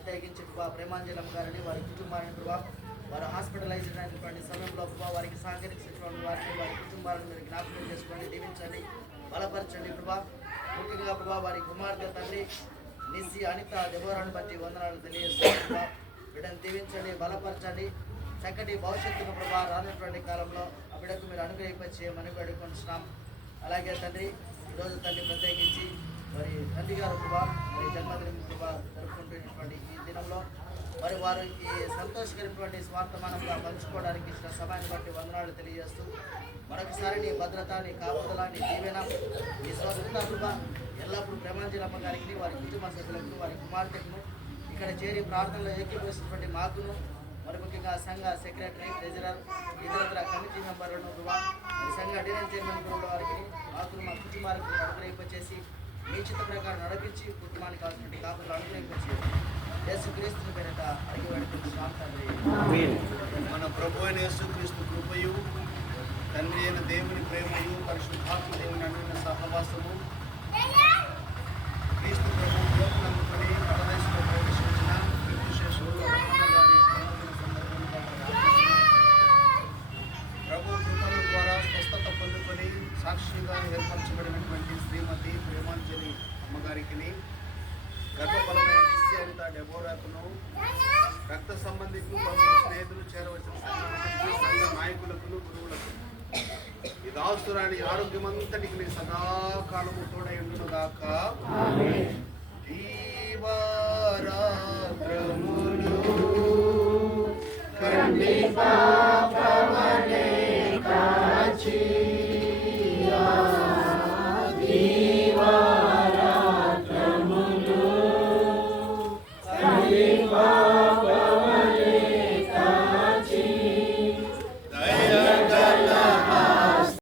ప్రత్యేకించి ప్రభా ప్రేమాంజలం గారిని వారి కుటుంబాన్ని ప్రభా వారు హాస్పిటలైజ్ అయినటువంటి సమయంలో ప్రభా వారికి సహకరించినటువంటి వారిని వారి కుటుంబాలను మీరు జ్ఞాపకం చేసుకోండి, దీవించండి, బలపరచండి ప్రభా. ముఖ్యంగా ప్రభా వారి కుమార్తె తండ్రి నిస్సి అనిత దెబోరాను బట్టి వందనాలు తెలియజేస్తున్నారు ప్రభా. బిడ్డను దీవించండి, బలపరచండి, చక్కటి భవిష్యత్తును ప్రభా రానటువంటి కాలంలో ఆ బిడ్డకు మీరు అనుగ్రహించమని వేడుకుంటున్నాం. అలాగే తండ్రి ఈరోజు తండ్రి ప్రత్యేకించి మరి తండ్రి గారు ప్రభా మరి జన్మదినం ప్రభా జరుపుకుంటున్నటువంటి ఈ దినంలో మరి వారు ఈ సంతోషకరమైనటువంటి స్వార్థమానంగా పంచుకోవడానికి ఇచ్చిన సమయాన్ని బట్టి వందనాలు తెలియజేస్తూ మరొకసారి నీ భద్రత, నీ కాపుదల, నీ దీవెన, నీ స్వస్థత ప్రభా ఎల్లప్పుడూ ప్రేమాంజలమ్మ గారికి వారి కుటుంబ సభ్యులకు వారి కుమార్తెకు ఇక్కడ చేరి ప్రార్థనలో ఏకీభవిస్తున్నటువంటి మాకును మరి ముఖ్యంగా సంఘ సెక్రటరీ, ట్రెజరర్, ఇతర కమిటీ మెంబర్లను సంఘ డిజైన్ చైర్మన్ గురువుల వారికి మాకు మా కుటుంబాలకు అనుగ్రహింపచేసి మీ చిత్త ప్రకారం నడిపించి కుటుంబానికి కావాల్సిన కాపులు అనుగ్రహించి యేసుక్రీస్తు పేరిట అడిగి వేడుకుంటున్నాం తండ్రి. మన ప్రభు అయిన యేసుక్రీస్తు కృపయు, తండ్రి అయిన దేవుని ప్రేమయు, పరిశుద్ధాత్మ దేవుని అన్యోన్య సహవాసము, క్రీస్తు ప్రభు లోకనందుకొని పరదేశంలో ప్రవేశించిన విశేషుడు ప్రభు కృపల ద్వారా స్వస్థత పొందుకొని సాక్షిగా ఏర్పరచబడినటువంటి శ్రీమతి ప్రేమాంజలి అమ్మగారికి, గర్భఫలమైన నిశ్చయంత డెబోరాకును, రక్త సంబంధికులు, బంధువులు, స్నేహితులు, చేరవలసిన సంఘ నాయకులకు, గురువులకు ఈ దాసురాని ఆరోగ్యమంతటికి సదాకాలము తోడయుండును గాక. దీవారాత్రములు